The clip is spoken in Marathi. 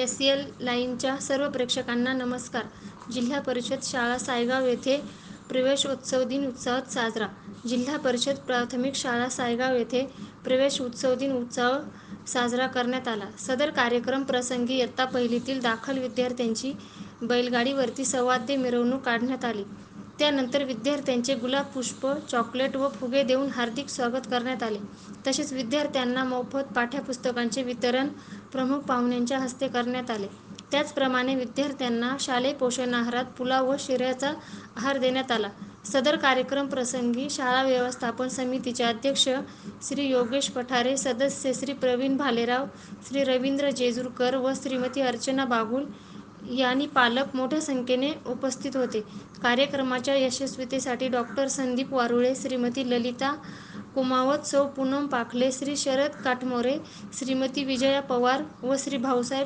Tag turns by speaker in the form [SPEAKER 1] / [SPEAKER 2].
[SPEAKER 1] एस एल लाईनच्या सर्व प्रेक्षकांना नमस्कार. जिल्हा परिषद शाळा सायगाव येथे प्रवेशोत्सव दिन उत्साहात साजरा. जिल्हा परिषद प्राथमिक शाळा सायगाव येथे प्रवेश उत्सव दिन उत्सव साजरा करण्यात आला. सदर कार्यक्रम प्रसंगी इयत्ता पहिलीतील दाखल विद्यार्थ्यांची बैलगाडीवरती सवाद्य मिरवणूक काढण्यात आली. त्यानंतर विद्यार्थ्यांचे गुलाब पुष्प चॉकलेट व फुगे देऊन हार्दिक स्वागत करण्यात आले. तसेच विद्यार्थ्यांना मोफत पाठ्यपुस्तकांचे वितरण प्रमुख पाहुण्यांच्या हस्ते करण्यात आले. त्याचप्रमाणे विद्यार्थ्यांना शालेय पोषण आहारात पुलाव व शिऱ्याचा आहार देण्यात आला. सदर कार्यक्रम प्रसंगी शाळा व्यवस्थापन समितीचे अध्यक्ष श्री योगेश पठारे सदस्य श्री प्रवीण भालेराव श्री रवींद्र जेजूरकर व श्रीमती अर्चना बागुल यांनी पालक मोठ्या संख्येने उपस्थित होते. कार्यक्रमाच्या यशस्वीतेसाठी डॉक्टर संदीप वारुळे श्रीमती ललिता कुमावत सौ पूनम पाखले श्री शरद काटमोरे श्रीमती विजया पवार व श्री भाऊसाहेब